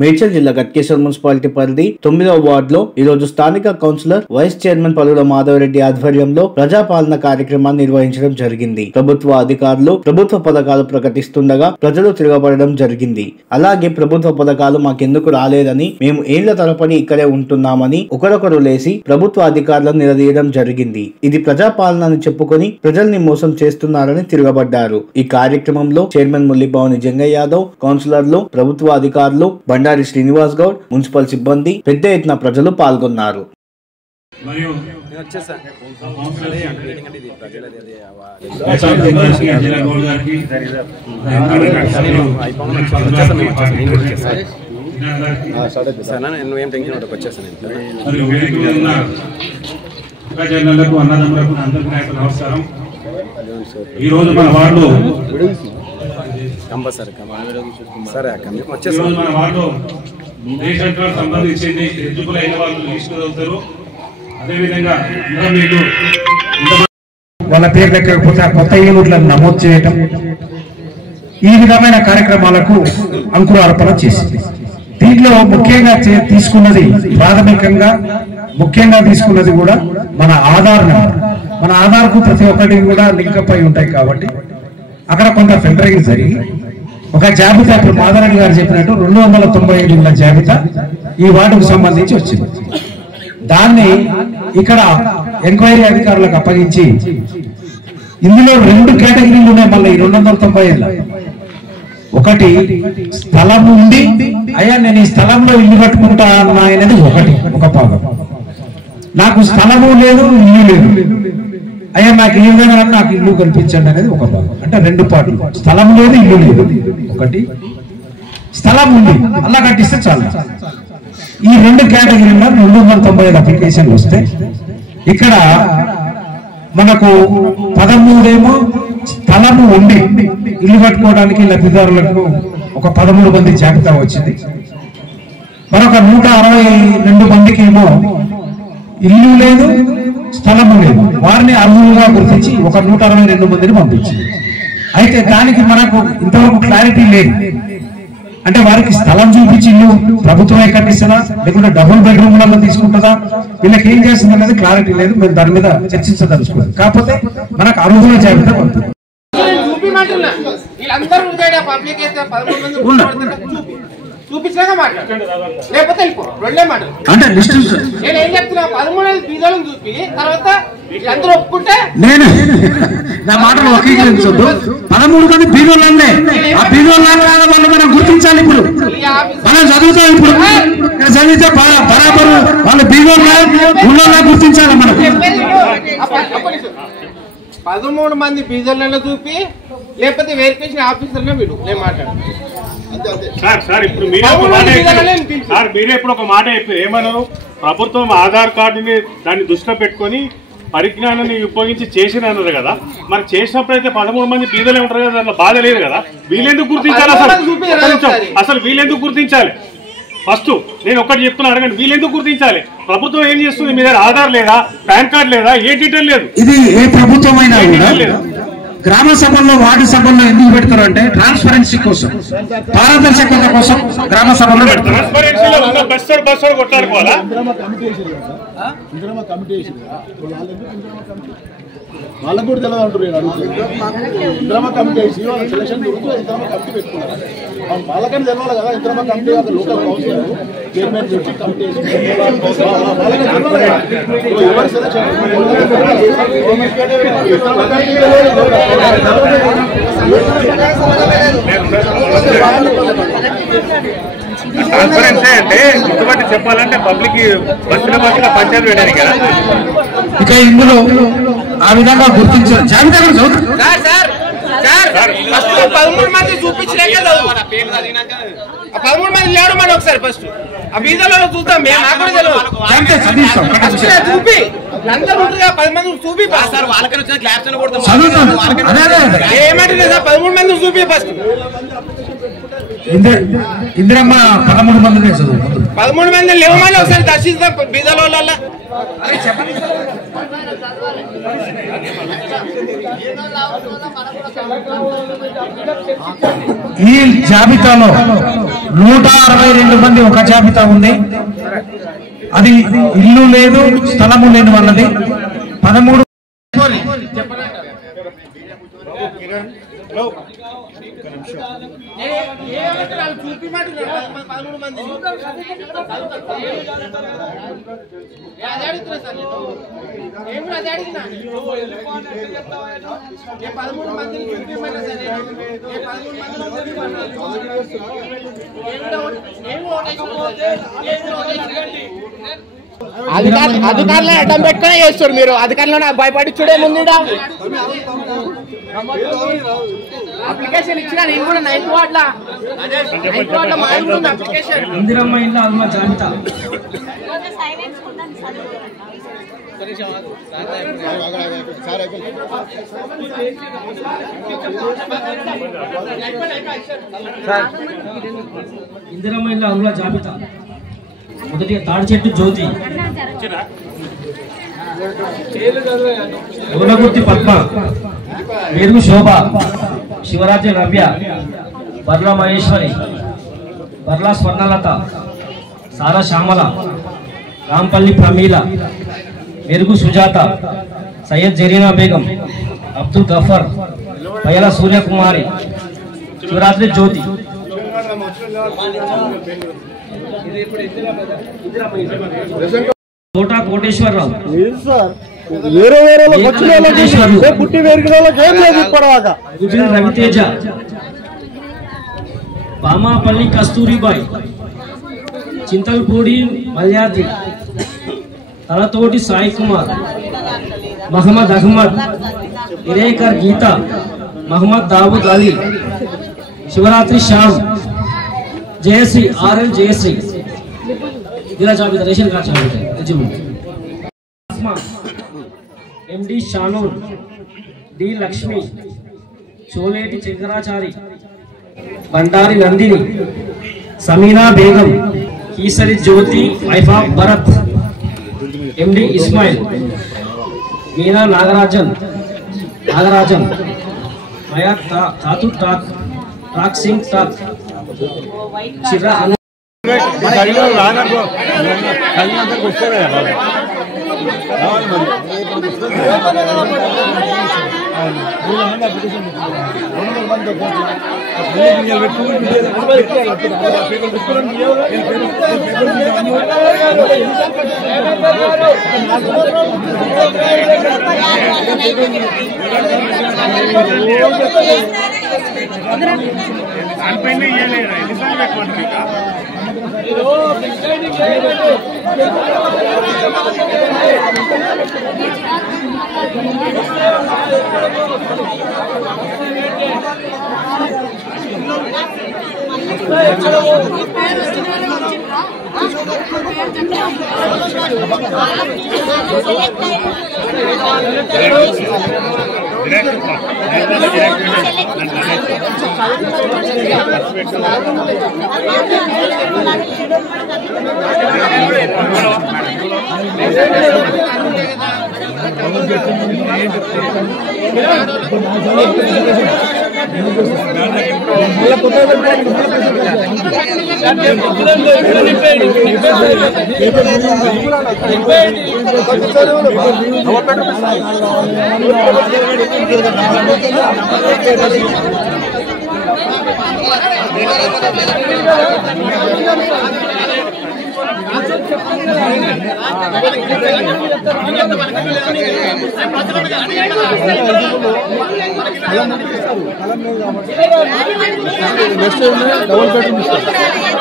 మేడ్చల్ జిల్లా గట్కేశ్వర్ మున్సిపాలిటీ పరిధి 9వ వార్డులో ఈ రోజు స్థానిక కౌన్సిలర్ వైస్ చైర్మన్ పలువుల మాధవరెడ్డి ఆధ్వర్యంలో ప్రజాపాలన కార్యక్రమాన్ని నిర్వహించడం జరిగింది. ప్రభుత్వ అధికారులు ప్రభుత్వ పథకాలు ప్రకటిస్తుండగా ప్రజలు తిరగబడడం జరిగింది. అలాగే ప్రభుత్వ పథకాలు మాకెందుకు రాలేదని, మేము ఏళ్ల తరబడి ఇక్కడే ఉంటున్నామని ఒకరొకరు లేసి ప్రభుత్వ అధికారులను నిలదీయడం జరిగింది. ఇది ప్రజాపాలన అని చెప్పుకొని ప్రజల్ని మోసం చేస్తున్నారని తిరగబడ్డారు. ఈ కార్యక్రమంలో చైర్మన్ ముల్లిభవని జంగయ్య యాదవ్, కౌన్సిలర్లు, ప్రభుత్వ అధికారులు, బండారి శ్రీనివాస్ గౌడ్, మున్సిపల్ సిబ్బంది పెద్ద ఎత్తున ప్రజలు పాల్గొన్నారు. ఈ రోజు మన వార్డులో సంబంధించింది ఎలిజిబుల్ అయిన వాళ్ళు లిస్ట్ చదువుతారు. అదేవిధంగా వాళ్ళ పేరు లేకపోతే కొత్త యూనిట్లను నమోదు చేయటం, ఈ విధమైన కార్యక్రమాలకు అంకురార్పణ చేసింది. దీంట్లో ముఖ్యంగా తీసుకున్నది ముఖ్యంగా తీసుకున్నది కూడా మన ఆధార్ నెంబర్. మన ఆధార్కు ప్రతి ఒక్కటి కూడా లింకప్ అయి ఉంటాయి కాబట్టి అక్కడ కొంత ఫిల్టరింగ్ జరిగి ఒక జాబితా, ఇప్పుడు మాధవరెడ్డి గారు చెప్పినట్టు 295 ఉన్న జాబితా ఈ వార్డుకు సంబంధించి వచ్చింది. దాన్ని ఇక్కడ ఎంక్వైరీ అధికారులకు అప్పగించి ఇందులో 2 కేటగిరీలు ఉన్నాయి. మళ్ళీ ఈ 295 ఒకటి స్థలం ఉండి అయ్యా నేను ఈ స్థలంలో ఇల్లు కట్టుకుంటా అన్నా అనేది ఒక భాగం. నాకు స్థలము లేదు, ఇల్లు లేదు, అయ్యా నాకు ఈ విధంగా నాకు ఇల్లు కల్పించండి అనేది ఒక భాగం. అంటే 2 పార్ట్లు, స్థలం లేదు, ఇల్లు లేదు. ఒకటి స్థలం ఉంది, అలా కట్టిస్తే చాలు. ఈ 2 కేటగిరీలో 295 అప్లికేషన్లు వస్తే ఇక్కడ మనకు 13 ఏమో స్థలము ఉండి ఇల్లు కట్టుకోవడానికి లబ్ధిదారులకు ఒక 13 మంది జాబితా వచ్చింది. మరొక 162 మందికి ఏమో ఇల్లు లేదు, స్థలము లేదు. వారిని అర్హులుగా గుర్తించి ఒక 162 మందిని పంపించింది. అయితే దానికి మనకు ఇంతవరకు క్లారిటీ లేదు. అంటే వారికి స్థలం చూపించి ఇల్లు ప్రభుత్వమే కట్టిస్తుందా, లేకుంటే డబుల్ బెడ్రూమ్లలో తీసుకుంటుందా, వీళ్ళకి ఏం చేస్తుంది అనేది క్లారిటీ లేదు. మేము దాని మీద చర్చించదలుచుకోలేదు. కాకపోతే మనకు అర్హుల జాబితా పంపుతుంది. అంటే లిస్ట్ నేను నా మాటలు వకీకరించొద్దు. 13 మంది బీదోళ్ళే. ఆ బీదోళ్ళ వాళ్ళు మనం గుర్తించాలి. ఇప్పుడు మనం చదువుతాం, ఇప్పుడు చదివితే బరాబరు వాళ్ళు బీదోళ్ళ ఊళ్ళో గుర్తించాలి. మనం 13 మంది బీదోళ్ళలో చూపి లేకపోతే వెరిఫికేషన్ ఆఫీసర్లో వీడు నేను మాట్లాడు. సార్ ఇప్పుడు మీరే ఇప్పుడు ఒక మాట చెప్పారు, ఏమన్నారు? ప్రభుత్వం ఆధార్ కార్డుని దాన్ని దృష్టిలో పెట్టుకొని పరిజ్ఞానాన్ని ఉపయోగించి చేసిన అన్నారు కదా. మరి చేసినప్పుడైతే 13 మంది బీదలే ఉంటారు కదా, దాంట్లో బాధ లేదు కదా. వీళ్ళెందుకు గుర్తించాలి? అసలు వీళ్ళెందుకు గుర్తించాలి? ఫస్ట్ నేను ఒకటి చెప్తున్నా, అడగండి, వీళ్ళెందుకు గుర్తించాలి? ప్రభుత్వం ఏం చేస్తుంది? మీ దగ్గర ఆధార్ లేదా, పాన్ కార్డు లేదా, ఏ డీటెయిల్ లేదు. ఇది ఏ ప్రభుత్వం అయినా గ్రామ సభల్లో, వార్డు సభల్లో ఎందుకు పెడతారు అంటే ట్రాన్స్పరెన్సీ కోసం, పారదర్శకత కోసం గ్రామ సభల్లో పెడతారు. కొట్లాడుకోవాలా? వాళ్ళకు కూడా తెలియదు అంటారు. ఇంద్రమ కమిటీ వేసి వాళ్ళ సెలక్షన్ గురించి ఇంద్రమ కమిటీ పెట్టుకున్నారు. వాళ్ళకని తెలవాలి కదా. ఇంద్రమ కమిటీ లోకల్ కౌన్సిలర్ చైర్మన్ పెట్టి కమిటీ వేసి ఎవరు సెలక్షన్ ట్రాన్స్పరెన్సీ అంటే ఇటువంటి చెప్పాలంటే పబ్లిక్ బస్సుల పంచాయతీ వేయడానికి కదా. ఇక ఇందులో ఆ విధంగా గుర్తించారు. జాబితా కూడా 13 మంది చూపించినాక 13 మంది లేడు. మనం ఒకసారి ఫస్ట్ ఆ బీదలలో చూద్దాం. చూపి అందరూ 10 మంది చూపి ఏమంటే 13 మంది చూపి ఫస్ట్. ఇందిరమ్మ 13 మందినే చదువు. 13 మంది లేవు. మళ్ళీ ఒకసారి దర్శిస్తాం బీదల వాళ్ళ. ఈ జాబితాలో 162 మంది ఒక జాబితా ఉంది. అది ఇల్లు లేదు, స్థలము లేని వాళ్ళది. 13 అధికారులను అడ్డం పెట్టుకునే చేస్తారు మీరు. అధికారులను భయపడి చూడేముంది. అప్లికేషన్ ఇచ్చినా నేను కూడా 9th వార్డ్ లో మాట్లాడుతుంది అప్లికేషన్. ఇందిరమ్మ ఇళ్ళ అల్మ జాబితా ఇందిరమ్మ ఇళ్ళ అల్మ జాబితా. మొదటి తాడిచెట్టు జ్యోతి, యువనగుర్తి పద్మ, మెరుగు శోభ, శివరాజ్య నవ్య, బర్లా మహేశ్వరి, బర్లా స్వర్ణలత, సారా శ్యామల, రాంపల్లి ప్రమీల, మెరుగు సుజాత, సయ్యద్ జరీనా బేగం, అబ్దుల్ గఫర్, పయల సూర్యకుమారి, శివరాత్రి జ్యోతి. కోటా కోటేశ్వరరావు, రవితేజ, బామాపల్లి కస్తూరిబాయ్, చింతల్పూడి మల్యాద్రి, తలతోటి సాయి కుమార్, మహమ్మద్ అహ్మద్, ఇరేకర్ గీత, మహమ్మద్ దావూద్ అలీ, శివరాత్రి శ్యామ్, జయశ్రీ ఆర్ఎల్ జయశ్రీ. జిల్లా జాబితా రేషన్ కార్డు జాబితా MD Shanoor, D Lakshmi, Choleti Chandrachari, Bandari Nandini, Sameena Begum, Keesari Jyothi, wife of Bharat, MD Ismail, Meena Nagarajan, Maya తాతు టాక్ సింగ్ టాక్, చిరా డబుల్ బెడ్రూమ్